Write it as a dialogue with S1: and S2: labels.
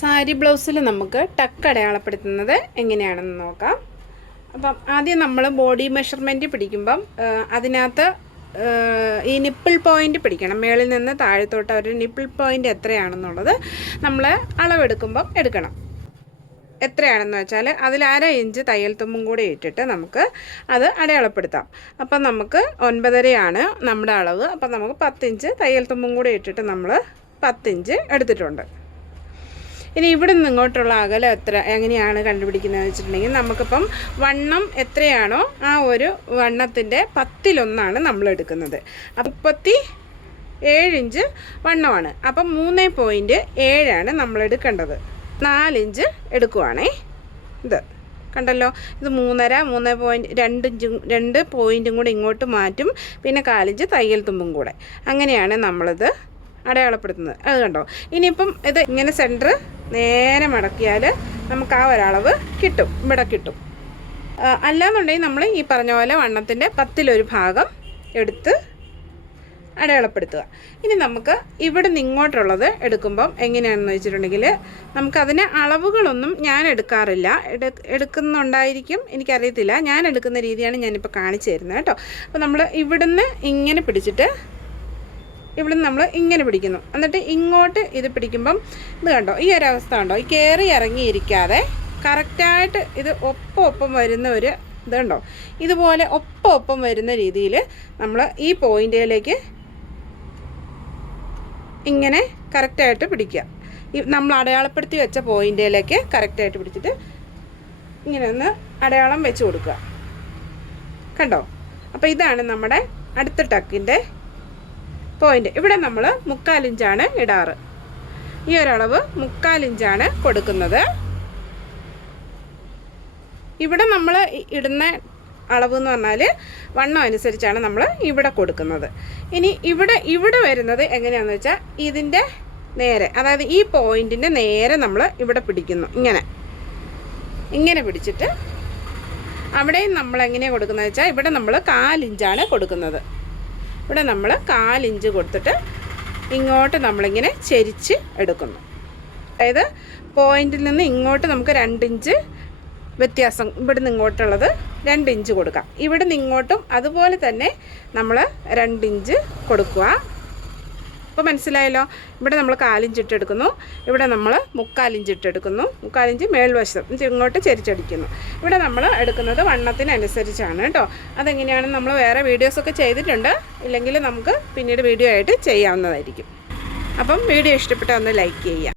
S1: സാരി ബ്ലൗസിൽ നമുക്ക് ടക്ക് അടയാളപ്പെടുത്തുന്നത് എങ്ങനെയാണെന്ന് നോക്കാം. അപ്പം ആദ്യം നമ്മൾ ബോഡി മെഷർമെന്റ് പിടിക്കുമ്പം അതിനകത്ത് ഈ നിപ്പിൾ പോയിന്റ് പിടിക്കണം. മേളിൽ നിന്ന് താഴത്തോട്ട് ഒരു നിപ്പിൾ പോയിന്റ് എത്രയാണെന്നുള്ളത് നമ്മൾ അളവെടുക്കുമ്പം എടുക്കണം. എത്രയാണെന്ന് വെച്ചാൽ അതിൽ അര ഇഞ്ച് തയ്യൽ തുമ്പും കൂടി ഇട്ടിട്ട് നമുക്ക് അത് അടയാളപ്പെടുത്താം. അപ്പം നമുക്ക് ഒൻപതരയാണ് നമ്മുടെ അളവ്. അപ്പം നമുക്ക് പത്തിഞ്ച് തയ്യൽ തുമ്പും കൂടി ഇട്ടിട്ട് നമ്മൾ പത്തിഞ്ച് എടുത്തിട്ടുണ്ട്. ഇനി ഇവിടെ നിന്ന് ഇങ്ങോട്ടുള്ള അകലം എത്ര എങ്ങനെയാണ് കണ്ടുപിടിക്കുന്നത് വെച്ചിട്ടുണ്ടെങ്കിൽ നമുക്കിപ്പം വണ്ണം എത്രയാണോ ആ ഒരു വണ്ണത്തിന്റെ പത്തിലൊന്നാണ് നമ്മൾ എടുക്കുന്നത്. മുപ്പത്തി ഏഴിഞ്ച് വണ്ണമാണ്. അപ്പം മൂന്ന് പോയിന്റ് ഏഴാണ് നമ്മൾ എടുക്കേണ്ടത്. നാലിഞ്ച് എടുക്കുവാണേ. ഇത് കണ്ടല്ലോ? ഇത് മൂന്നര മൂന്ന് പോയിന്റ് രണ്ട് ഇഞ്ചും രണ്ട് പോയിന്റും കൂടെ ഇങ്ങോട്ട് മാറ്റും. പിന്നെ കാലിഞ്ച് തയ്യൽ തുമ്പും കൂടെ. അങ്ങനെയാണ് നമ്മളിത് അടയാളപ്പെടുത്തുന്നത്. അത് കണ്ടോ? ഇനിയിപ്പം ഇത് ഇങ്ങനെ സെന്റർ നേരെ മടക്കിയാൽ നമുക്ക് ആ ഒരളവ് കിട്ടും. ഇവിടെ കിട്ടും. അല്ലാന്നുണ്ടെങ്കിൽ നമ്മൾ ഈ പറഞ്ഞ പോലെ വണ്ണത്തിന്റെ പത്തിലൊരു ഭാഗം എടുത്ത് അടയാളപ്പെടുത്തുക. ഇനി നമുക്ക് ഇവിടെ നിന്ന് ഇങ്ങോട്ടുള്ളത് എടുക്കുമ്പം എങ്ങനെയാണെന്ന് വെച്ചിട്ടുണ്ടെങ്കിൽ നമുക്കതിന് അളവുകളൊന്നും ഞാൻ എടുക്കാറില്ല. എടു എടുക്കുന്നുണ്ടായിരിക്കും. എനിക്കറിയത്തില്ല. ഞാൻ എടുക്കുന്ന രീതിയാണ് ഞാനിപ്പോൾ കാണിച്ചു തരുന്നത് കേട്ടോ. അപ്പോൾ നമ്മൾ ഇവിടുന്ന് ഇങ്ങനെ പിടിച്ചിട്ട് ഇവിടുന്ന് നമ്മൾ ഇങ്ങനെ പിടിക്കുന്നു. എന്നിട്ട് ഇങ്ങോട്ട് ഇത് പിടിക്കുമ്പം ഇത് കണ്ടോ? ഈ ഒരു അവസ്ഥ കണ്ടോ? ഈ കയറി ഇറങ്ങിയിരിക്കാതെ കറക്റ്റായിട്ട് ഇത് ഒപ്പം ഒപ്പം വരുന്ന ഒരു ഇതുണ്ടോ ഇതുപോലെ ഒപ്പം ഒപ്പം വരുന്ന രീതിയിൽ നമ്മൾ ഈ പോയിന്റിലേക്ക് ഇങ്ങനെ കറക്റ്റായിട്ട് പിടിക്കുക. നമ്മൾ അടയാളപ്പെടുത്തി വെച്ച പോയിന്റിലേക്ക് കറക്റ്റായിട്ട് പിടിച്ചിട്ട് ഇങ്ങനെ ഒന്ന് അടയാളം വെച്ച് കൊടുക്കുക. കണ്ടോ? അപ്പോൾ ഇതാണ് നമ്മുടെ അടുത്ത ടക്കിന്റെ പോയിന്റ് ഇവിടെ നമ്മൾ മുക്കാലിഞ്ചാണ് ഇടാറ്. ഈ ഒരളവ് മുക്കാലിഞ്ചാണ് കൊടുക്കുന്നത്. ഇവിടെ നമ്മൾ ഇടുന്ന അളവ് എന്ന് പറഞ്ഞാൽ വണ്ണം അനുസരിച്ചാണ് നമ്മൾ ഇവിടെ കൊടുക്കുന്നത്. ഇനി ഇവിടെ ഇവിടെ വരുന്നത് എങ്ങനെയാണെന്ന് വെച്ചാൽ ഇതിന്റെ നേരെ അതായത് ഈ പോയിന്റിന്റെ നേരെ നമ്മൾ ഇവിടെ പിടിക്കുന്നു. ഇങ്ങനെ. ഇങ്ങനെ പിടിച്ചിട്ട് അവിടെയും നമ്മൾ എങ്ങനെയാണ് കൊടുക്കുന്നത് വെച്ചാൽ ഇവിടെ നമ്മൾ കാലിഞ്ചാണ് കൊടുക്കുന്നത്. ഇവിടെ നമ്മൾ കാലിഞ്ച് കൊടുത്തിട്ട് ഇങ്ങോട്ട് നമ്മളിങ്ങനെ ചെരിച്ച് എടുക്കുന്നു. അതായത് പോയിന്റിൽ നിന്ന് ഇങ്ങോട്ട് നമുക്ക് രണ്ടിഞ്ച് വ്യത്യാസം ഇവിടുന്ന് ഇങ്ങോട്ടുള്ളത് രണ്ട് ഇഞ്ച് കൊടുക്കാം. ഇവിടുന്ന് ഇങ്ങോട്ടും അതുപോലെ തന്നെ നമ്മൾ രണ്ടിഞ്ച് കൊടുക്കുക. അപ്പോൾ മനസ്സിലായല്ലോ? ഇവിടെ നമ്മൾ കാലിഞ്ച് ഇട്ടെടുക്കുന്നു ഇവിടെ നമ്മൾ മുക്കാലിഞ്ച് ഇട്ടെടുക്കുന്നു മുക്കാലിഞ്ച് മേൽവശം. ഇങ്ങോട്ട് ചെരിച്ചടിക്കുന്നു. ഇവിടെ നമ്മൾ എടുക്കുന്നത് വണ്ണത്തിനനുസരിച്ചാണ് കേട്ടോ. അതെങ്ങനെയാണെന്ന് നമ്മൾ വേറെ വീഡിയോസൊക്കെ ചെയ്തിട്ടുണ്ട്. ഇല്ലെങ്കിൽ നമുക്ക് പിന്നീട് വീഡിയോ ആയിട്ട് ചെയ്യാവുന്നതായിരിക്കും. അപ്പം വീഡിയോ ഇഷ്ടപ്പെട്ടാൽ ഒന്ന് ലൈക്ക് ചെയ്യുക.